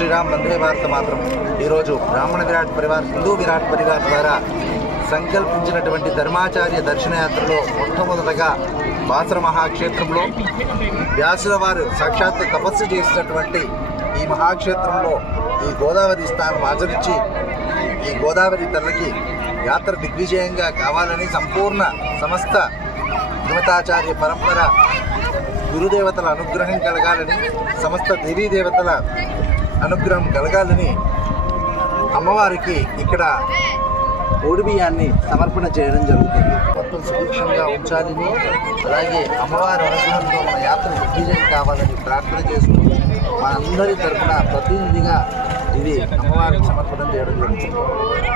శ్రీరామ్ వందే భారత మాతరం. ఈరోజు బ్రాహ్మణ విరాట్ పరివార్, హిందూ విరాట్ పరివార్ ద్వారా సంకల్పించినటువంటి ధర్మాచార్య దర్శనయాత్రలో మొట్టమొదటగా బాసర మహాక్షేత్రంలో వ్యాసుల వారు సాక్షాత్ తపస్సు చేసినటువంటి ఈ మహాక్షేత్రంలో ఈ గోదావరి స్థానం ఆచరించి ఈ గోదావరి తల్లికి యాత్ర దిగ్విజయంగా కావాలని సంపూర్ణ సమస్త శ్రీమతాచార్య పరంపర గురుదేవతల అనుగ్రహం కలగాలని, సమస్త దేవీదేవతల అనుగ్రహం కలగాలని అమ్మవారికి ఇక్కడ ఓడిబియ్యాన్ని సమర్పణ చేయడం జరుగుతుంది. మొత్తం సుభిక్షంగా ఉంచాలని, అలాగే అమ్మవారి అనుగ్రహంతో మన యాత్ర దిగ్విజయం కావాలని ప్రార్థన చేస్తూ మా అందరి తరఫున ప్రతినిధిగా ఇది అమ్మవారికి సమర్పణ చేయడం జరుగుతుంది.